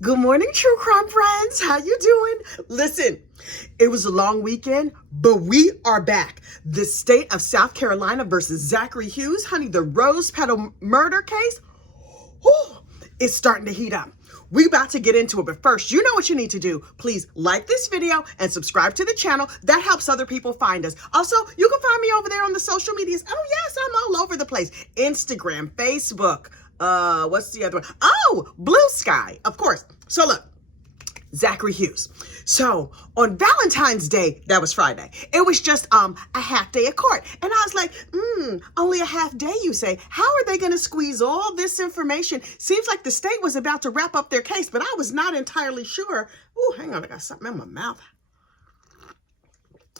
Good morning, true crime friends. How you doing? Listen, it was a long weekend, but we are back. The state of South Carolina versus Zachary Hughes, honey, the Rose Petal murder case, whew, it's starting to heat up. We about to get into it, but first, you know what you need to do. Please like this video and subscribe to the channel. That helps other people find us. Also, you can find me over there on the social medias. Oh yes, I'm all over the place. Instagram, Facebook, what's the other one? Oh, Blue Sky, of course. So look, Zachary Hughes. So on Valentine's Day, that was Friday, it was just a half day of court. And I was like, only a half day, you say? How are they going to squeeze all this information? Seems like the state was about to wrap up their case, but I was not entirely sure. Oh, hang on, I got something in my mouth.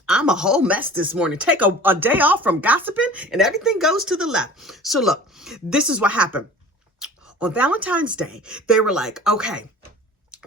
I'm a whole mess this morning. Take a day off from gossiping and everything goes to the left. So look, this is what happened. On Valentine's Day, they were like, okay,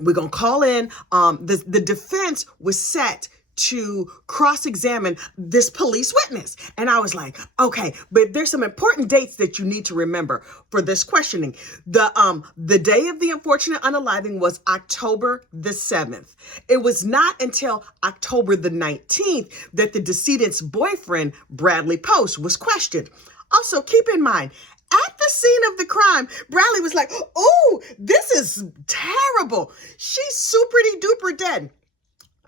we're going to call in. The defense was set to cross-examine this police witness. And I was like, okay, but there's some important dates that you need to remember for this questioning. The day of the unfortunate unaliving was October the 7th. It was not until October the 19th that the decedent's boyfriend, Bradley Post, was questioned. Also, keep in mind, at the scene of the crime, Bradley was like, oh, this is terrible. She's super-duper dead.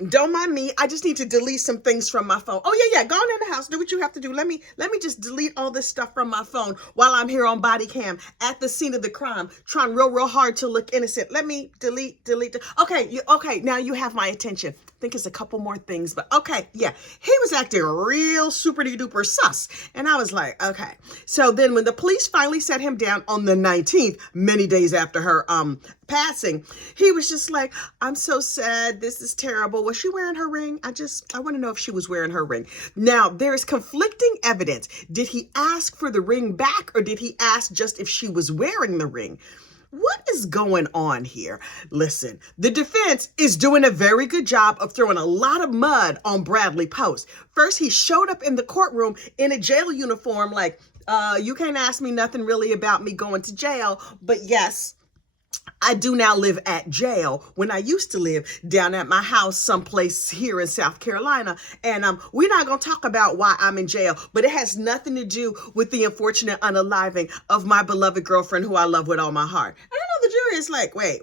Don't mind me. I just need to delete some things from my phone. Oh, yeah. Go on in the house. Do what you have to do. Let me just delete all this stuff from my phone while I'm here on body cam at the scene of the crime, trying real hard to look innocent. Let me delete. Okay, now you have my attention. I think it's a couple more things, but okay, yeah. He was acting real super-duper sus. And I was like, okay. So then when the police finally set him down on the 19th, many days after her passing, he was just like, I'm so sad. This is terrible. Was she wearing her ring? I want to know if she was wearing her ring. Now, there's conflicting evidence. Did he ask for the ring back, or did he ask just if she was wearing the ring? What is going on here? Listen, the defense is doing a very good job of throwing a lot of mud on Bradley Post. First, he showed up in the courtroom in a jail uniform like, you can't ask me nothing really about me going to jail, but yes, I do now live at jail when I used to live down at my house someplace here in South Carolina. And we're not going to talk about why I'm in jail, but it has nothing to do with the unfortunate unaliving of my beloved girlfriend who I love with all my heart. And I know the jury is like, wait.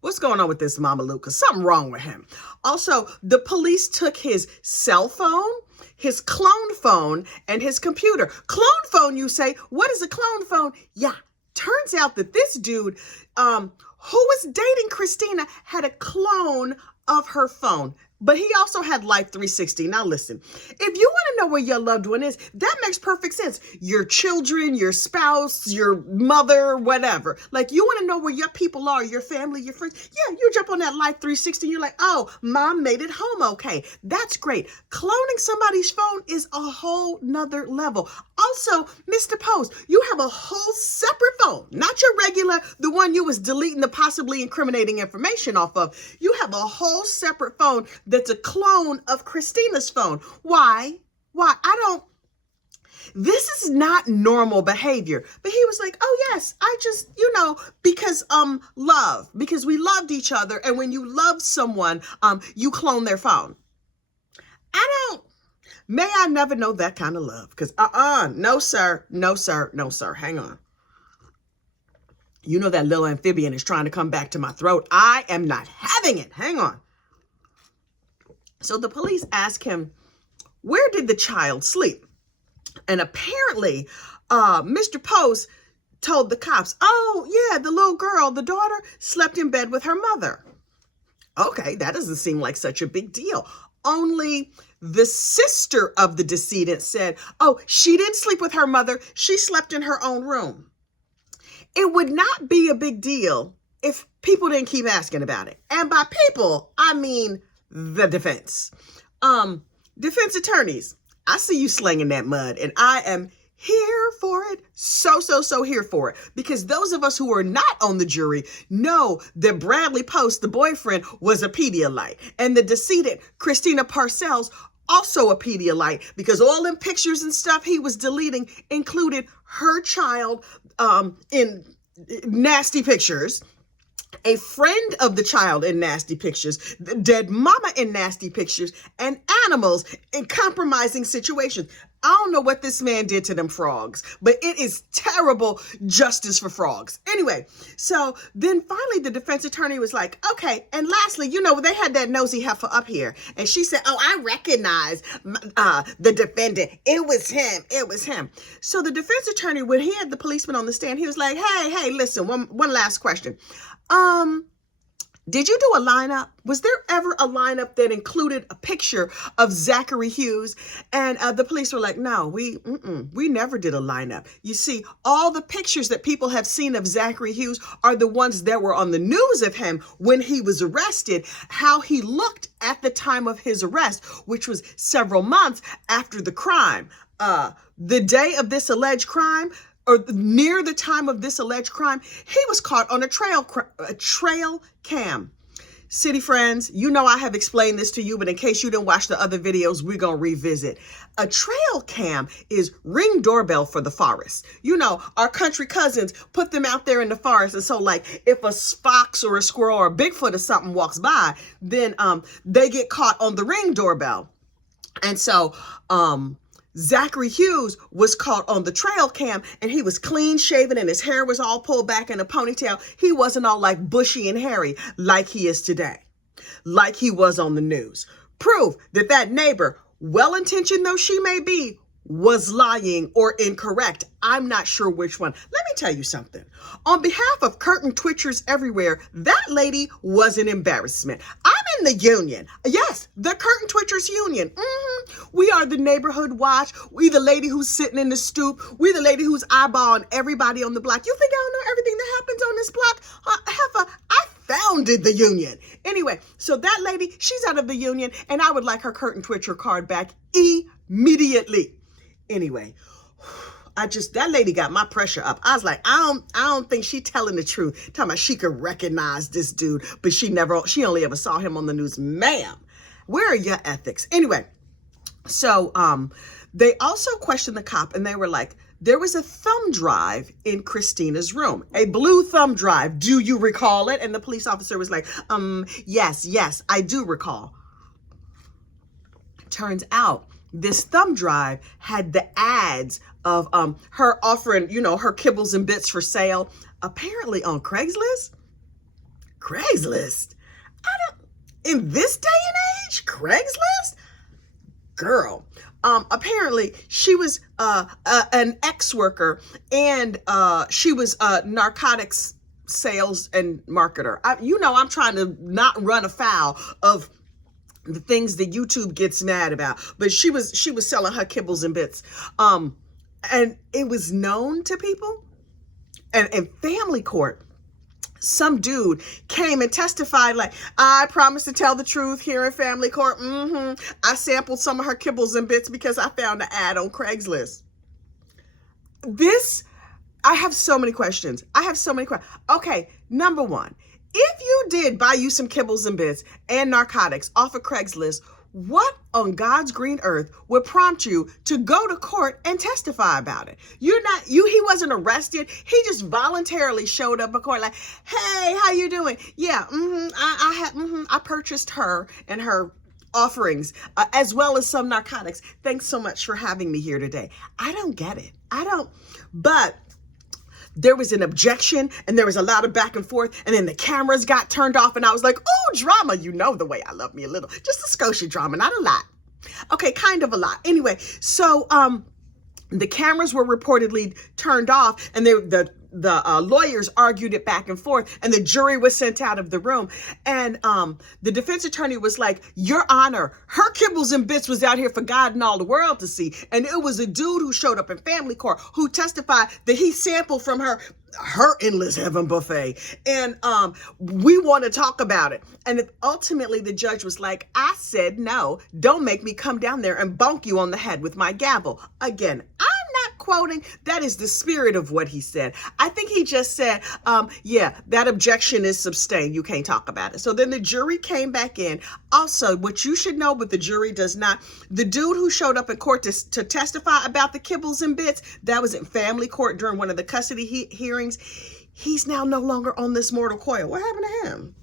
What's going on with this Mama Luca? Something wrong with him. Also, the police took his cell phone, his clone phone, and his computer. Clone phone, you say? What is a clone phone? Yeah. Turns out that this dude who was dating Christina had a clone of her phone, but he also had Life 360. Now listen, if you want to know where your loved one is, that makes perfect sense. Your children, your spouse, your mother, whatever. Like, you want to know where your people are, your family, your friends. Yeah, you jump on that Life 360 and you're like, oh, mom made it home okay. That's great. Cloning somebody's phone is a whole nother level. Also, Mr. Post, you have a whole separate phone, not your regular, the one you was deleting the possibly incriminating information off of. You have a whole separate phone that's a clone of Christina's phone. Why? This is not normal behavior. But he was like, oh yes, I just, because love, because we loved each other. And when you love someone, you clone their phone. May I never know that kind of love. Because no sir. Hang on. You know that little amphibian is trying to come back to my throat. I am not having it. Hang on. So the police asked him, where did the child sleep? And apparently, Mr. Post told the cops, oh yeah, the little girl, the daughter, slept in bed with her mother. Okay, that doesn't seem like such a big deal. Only the sister of the decedent said, oh, she didn't sleep with her mother. She slept in her own room. It would not be a big deal if people didn't keep asking about it. And by people, I mean the defense. Defense attorneys, I see you slinging that mud, and I am here for it. So here for it. Because those of us who are not on the jury know that Bradley Post, the boyfriend, was a Pedialyte. And the decedent, Christina Parcells, also a Pedialyte, because all them pictures and stuff he was deleting included her child in nasty pictures, a friend of the child in nasty pictures, the dead mama in nasty pictures, and animals in compromising situations. I don't know what this man did to them frogs, but it is terrible justice for frogs. Anyway, so then finally the defense attorney was like, okay, and lastly, they had that nosy heifer up here. And she said, oh, I recognize the defendant. It was him. So the defense attorney, when he had the policeman on the stand, he was like, hey, listen, one last question. Did you do a lineup? Was there ever a lineup that included a picture of Zachary Hughes? And the police were like, no, we never did a lineup. You see, all the pictures that people have seen of Zachary Hughes are the ones that were on the news of him when he was arrested, how he looked at the time of his arrest, which was several months after the crime. The day of this alleged crime, or near the time of this alleged crime, he was caught on a trail cam. City friends, I have explained this to you, but in case you didn't watch the other videos, we're going to revisit. A trail cam is Ring doorbell for the forest. Our country cousins put them out there in the forest. And so like if a fox or a squirrel or a Bigfoot or something walks by, then they get caught on the Ring doorbell. And so, Zachary Hughes was caught on the trail cam, and he was clean shaven and his hair was all pulled back in a ponytail. He wasn't all like bushy and hairy like he is today, like he was on the news. Proof that neighbor, well-intentioned though she may be, was lying or incorrect. I'm not sure which one. Let me tell you something. On behalf of curtain twitchers everywhere, that lady was an embarrassment. I'm in the union. Yes, the curtain twitchers union. We are the neighborhood watch. We the lady who's sitting in the stoop. We the lady who's eyeballing everybody on the block. You think I don't know everything that happens on this block? Heifer, I founded the union. Anyway, so that lady, she's out of the union, and I would like her curtain twitcher card back immediately. Anyway, that lady got my pressure up. I was like, I don't think she telling the truth. Talking about she could recognize this dude, but she only ever saw him on the news. Ma'am, where are your ethics? Anyway, so they also questioned the cop, and they were like, there was a thumb drive in Christina's room, a blue thumb drive. Do you recall it? And the police officer was like, yes, I do recall. Turns out this thumb drive had the ads of her offering, her kibbles and bits for sale, apparently on Craigslist. In this day and age, Craigslist? Girl. Apparently she was an ex-worker, and she was a narcotics sales and marketer. I'm trying to not run afoul of the things that YouTube gets mad about, but she was selling her kibbles and bits, and it was known to people. And in family court, some dude came and testified like, I promise to tell the truth here in family court. I sampled some of her kibbles and bits because I found an ad on Craigslist. I have so many questions. Okay, number one. If you did buy you some kibbles and bits and narcotics off of Craigslist, what on God's green earth would prompt you to go to court and testify about it? He wasn't arrested. He just voluntarily showed up at court like, hey, how you doing? Yeah, I purchased her and her offerings, as well as some narcotics. Thanks so much for having me here today. I don't get it. But there was an objection, and there was a lot of back and forth, and then the cameras got turned off, and I was like, oh, drama, the way I love me a little. Just a skoshia drama, not a lot. Okay, kind of a lot. Anyway, so the cameras were reportedly turned off, and the lawyers argued it back and forth, and the jury was sent out of the room. And the defense attorney was like, Your Honor, her kibbles and bits was out here for God and all the world to see. And it was a dude who showed up in family court who testified that he sampled from her endless heaven buffet. And we want to talk about it. And ultimately the judge was like, I said no, don't make me come down there and bonk you on the head with my gavel. Again, I'm not quoting. That is the spirit of what he said. I think he just said, that objection is sustained. You can't talk about it. So then the jury came back in. Also, what you should know, but the jury does not, the dude who showed up in court to testify about the kibbles and bits, that was in family court during one of the custody hearings. he's now no longer on this mortal coil. What happened to him?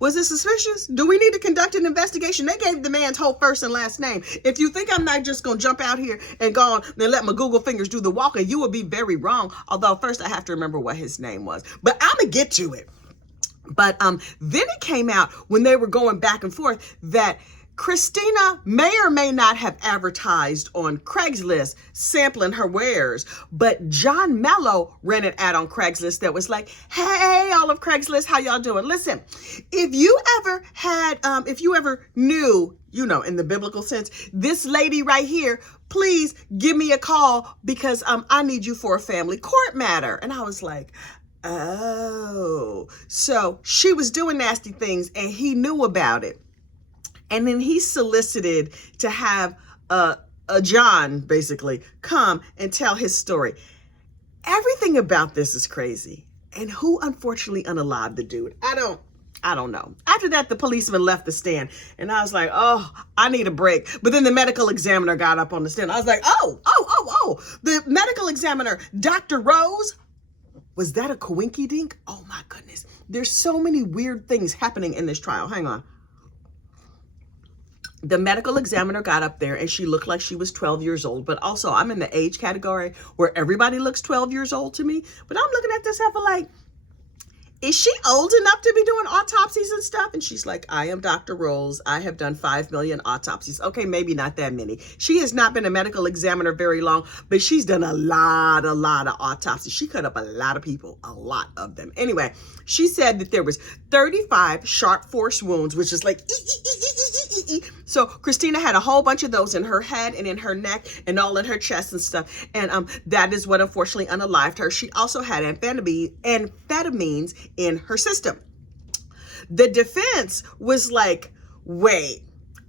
Was it suspicious? Do we need to conduct an investigation? They gave the man's whole first and last name. If you think I'm not just going to jump out here and go on and let my Google fingers do the walking, you would be very wrong. Although first I have to remember what his name was. But I'm going to get to it. But then it came out when they were going back and forth that Christina may or may not have advertised on Craigslist sampling her wares, but John Mello ran an ad on Craigslist that was like, hey, all of Craigslist, how y'all doing? Listen, if you ever knew, you know, in the biblical sense, this lady right here, please give me a call because I need you for a family court matter. And I was like, oh, so she was doing nasty things and he knew about it. And then he solicited to have a John basically come and tell his story. Everything about this is crazy. And who unfortunately unalived the dude? I don't know. After that, the policeman left the stand and I was like, oh, I need a break. But then the medical examiner got up on the stand. I was like, oh, the medical examiner, Dr. Rose. Was that a coinky dink? Oh my goodness. There's so many weird things happening in this trial. Hang on. The medical examiner got up there and she looked like she was 12 years old. But also I'm in the age category where everybody looks 12 years old to me. But I'm looking at this heifer like, is she old enough to be doing autopsies and stuff? And she's like, I am Dr. Rose. I have done 5 million autopsies. Okay, maybe not that many. She has not been a medical examiner very long, but she's done a lot of autopsies. She cut up a lot of people, a lot of them. Anyway, she said that there was 35 sharp force wounds, which is like, So Christina had a whole bunch of those in her head and in her neck and all in her chest and stuff. And that is what unfortunately unalived her. She also had amphetamines in her system. The defense was like, wait,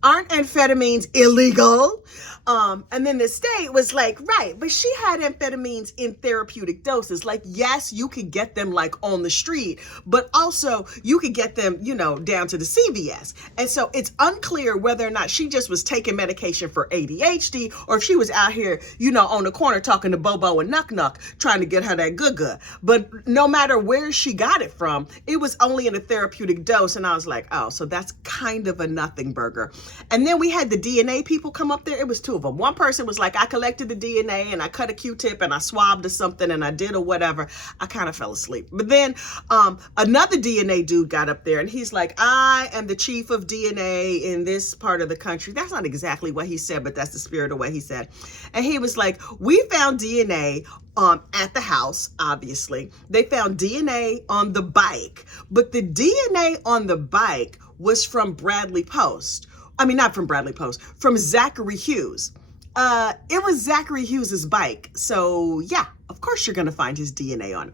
aren't amphetamines illegal? And then the state was like, right, but she had amphetamines in therapeutic doses. Like, yes, you could get them like on the street, but also you could get them, you know, down to the CVS. And so it's unclear whether or not she just was taking medication for ADHD or if she was out here, you know, on the corner talking to Bobo and Nuck Nuck, trying to get her that good. But no matter where she got it from, it was only in a therapeutic dose. And I was like, oh, so that's kind of a nothing burger. And then we had the DNA people come up there. It was 2 of them. One person was like, I collected the DNA and I cut a Q-tip and I swabbed or something and I did or whatever. I kind of fell asleep. But then another DNA dude got up there and he's like, I am the chief of DNA in this part of the country. That's not exactly what he said, but that's the spirit of what he said. And he was like, we found DNA at the house, obviously. They found DNA on the bike, but the DNA on the bike was from Bradley Post. I mean, not from Bradley Post, from Zachary Hughes. It was Zachary Hughes's bike. So yeah, of course you're going to find his DNA on it.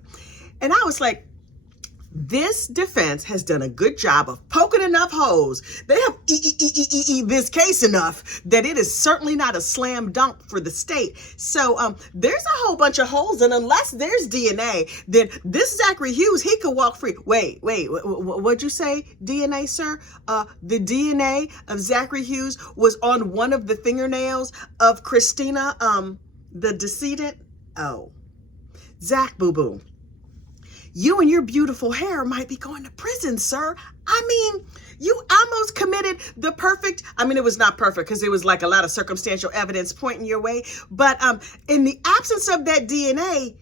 And I was like, this defense has done a good job of poking enough holes. They have this case enough that it is certainly not a slam dunk for the state. So there's a whole bunch of holes, and unless there's DNA, then this Zachary Hughes, he could walk free. Wait, what'd you say, DNA, sir? The DNA of Zachary Hughes was on one of the fingernails of Christina, the decedent. Oh, Zack, boo-boo. You and your beautiful hair might be going to prison, sir. I mean, you almost committed the perfect, I mean, it was not perfect because it was like a lot of circumstantial evidence pointing your way. But in the absence of that DNA,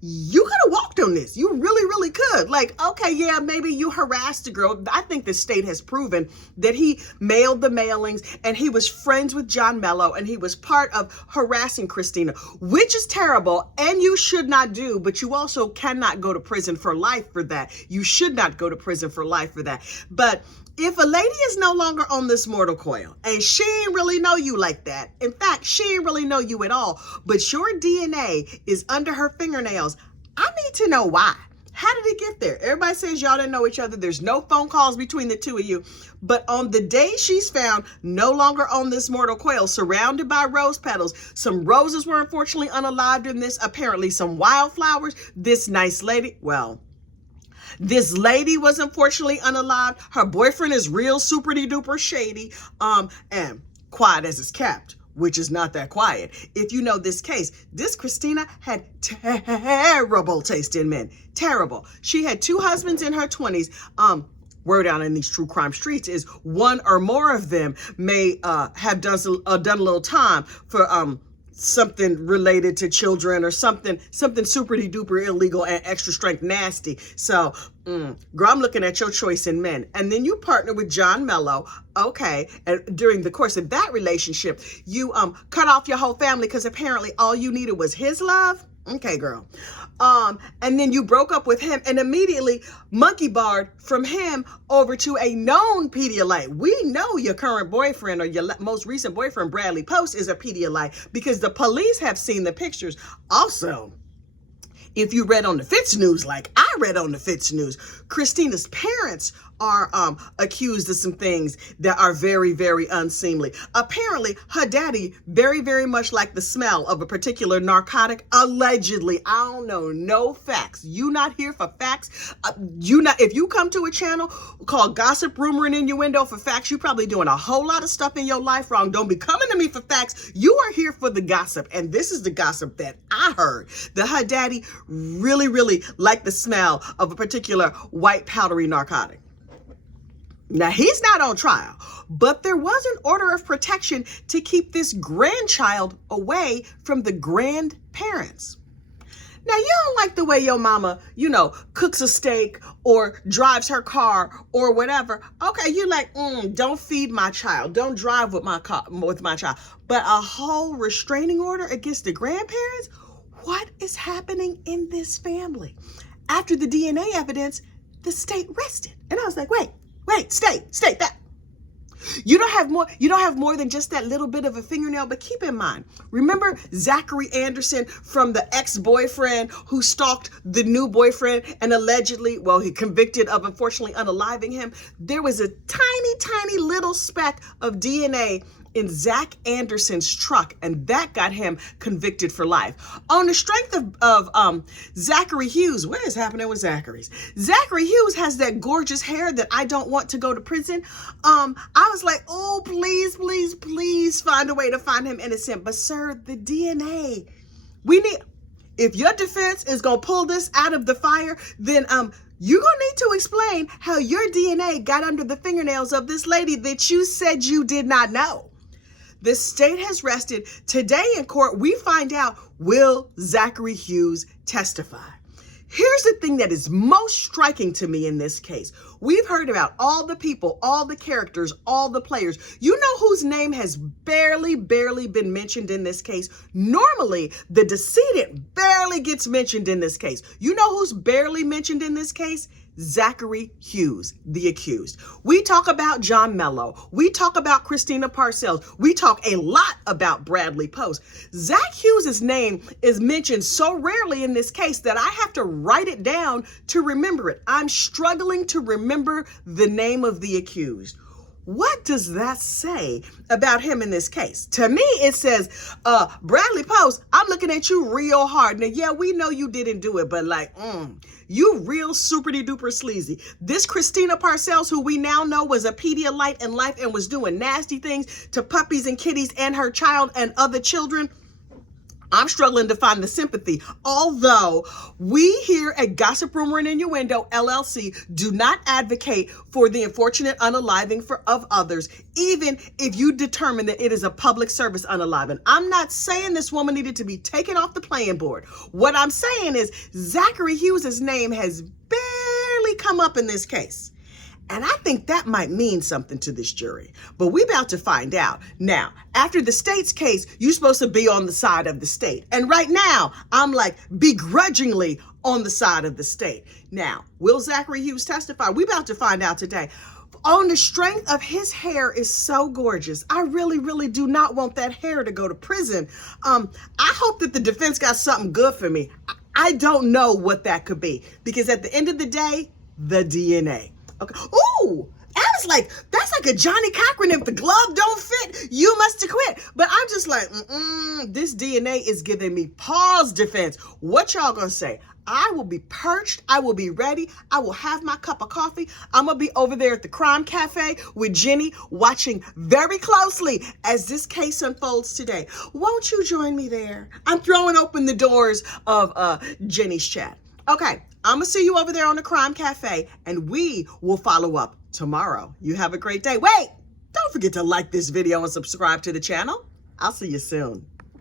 you could have walked on this. You really could. Like, okay, yeah, maybe you harassed a girl. I think the state has proven that he mailed the mailings and he was friends with John Mello and he was part of harassing Christina, which is terrible and you should not do, but you also cannot go to prison for life for that. You should not go to prison for life for that. But if a lady is no longer on this mortal coil and she ain't really know you like that, in fact, she ain't really know you at all, but your DNA is under her fingernails, I need to know why. How did it get there? Everybody says y'all didn't know each other. There's no phone calls between the two of you. But on the day she's found no longer on this mortal coil, surrounded by rose petals, some roses were unfortunately unalived in this, apparently some wildflowers. This nice lady, well, this lady was unfortunately unalived. Her boyfriend is real super-de-duper shady and quiet as it's kept. which is not that quiet. If you know this case, this Christina had terrible taste in men. Terrible. She had 2 husbands in her 20s. Word out in these true crime streets is 1 or more of them may have done a little time for something related to children or something super duper illegal and extra strength nasty. So, girl, I'm looking at your choice in men. And then you partner with John Mello. Okay. And during the course of that relationship, you cut off your whole family because apparently all you needed was his love. Okay, girl. And then you broke up with him and immediately monkey barred from him over to a known Pedialyte. We know your current boyfriend or your most recent boyfriend, Bradley Post, is a Pedialyte because the police have seen the pictures. Also, if you read on the Fitz News, like I read on the Fitz News, Christina's parents are accused of some things that are very, very unseemly. Apparently, her daddy very, very much liked the smell of a particular narcotic. Allegedly, I don't know, no facts. You not here for facts. If you come to a channel called Gossip, Rumor, and Innuendo for facts, you're probably doing a whole lot of stuff in your life wrong. Don't be coming to me for facts. You are here for the gossip, and this is the gossip that I heard. That her daddy really, really liked the smell of a particular white powdery narcotic. Now, he's not on trial, but there was an order of protection to keep this grandchild away from the grandparents. Now, you don't like the way your mama, cooks a steak or drives her car or whatever. Okay, you like, don't feed my child. Don't drive with my child. But a whole restraining order against the grandparents? What is happening in this family? After the DNA evidence, the state rested. And I was like, wait, state, that. You don't have more than just that little bit of a fingernail, but keep in mind, remember Zachary Anderson from the ex-boyfriend who stalked the new boyfriend and allegedly, he convicted of unfortunately unaliving him. There was a tiny, tiny little speck of DNA in Zack Anderson's truck, and that got him convicted for life. On the strength of Zachary Hughes, what is happening with Zachary's? Zachary Hughes has that gorgeous hair that I don't want to go to prison. I was like, oh, please, please, please find a way to find him innocent. But sir, the DNA, if your defense is gonna pull this out of the fire, then you're going to need to explain how your DNA got under the fingernails of this lady that you said you did not know. The state has rested. Today in court, we find out, will Zachary Hughes testify? Here's the thing that is most striking to me in this case. We've heard about all the people, all the characters, all the players. You know whose name has barely been mentioned in this case? Normally, the decedent barely gets mentioned in this case. You know who's barely mentioned in this case? Zachary Hughes, the accused. We talk about John Mello. We talk about Christina Parcells. We talk a lot about Bradley Post. Zack Hughes' name is mentioned so rarely in this case that I have to write it down to remember it. I'm struggling to remember the name of the accused. What does that say about him in this case? To me, it says, Bradley Post, I'm looking at you real hard. Now, yeah, we know you didn't do it, but you real super-duper sleazy. This Christina Parcells, who we now know was a Pedialyte in life and was doing nasty things to puppies and kitties and her child and other children, I'm struggling to find the sympathy. Although we here at Gossip, Rumor, and Innuendo LLC do not advocate for the unfortunate unaliving of others, even if you determine that it is a public service unaliving. I'm not saying this woman needed to be taken off the playing board. What I'm saying is Zachary Hughes' name has barely come up in this case. And I think that might mean something to this jury. But we're about to find out. Now, after the state's case, you're supposed to be on the side of the state. And right now, I'm like begrudgingly on the side of the state. Now, will Zachary Hughes testify? We're about to find out today. On the strength of his hair is so gorgeous. I really, really do not want that hair to go to prison. I hope that the defense got something good for me. I don't know what that could be. Because at the end of the day, the DNA. Okay. Ooh, I was like, that's like a Johnny Cochran. If the glove don't fit, you must have quit. But I'm just like, this DNA is giving me pause defense. What y'all gonna say? I will be perched. I will be ready. I will have my cup of coffee. I'm going to be over there at the Crime Cafe with Jenny, watching very closely as this case unfolds today. Won't you join me there? I'm throwing open the doors of Jenny's chat. Okay, I'm going to see you over there on the Crime Cafe, and we will follow up tomorrow. You have a great day. Wait, don't forget to like this video and subscribe to the channel. I'll see you soon.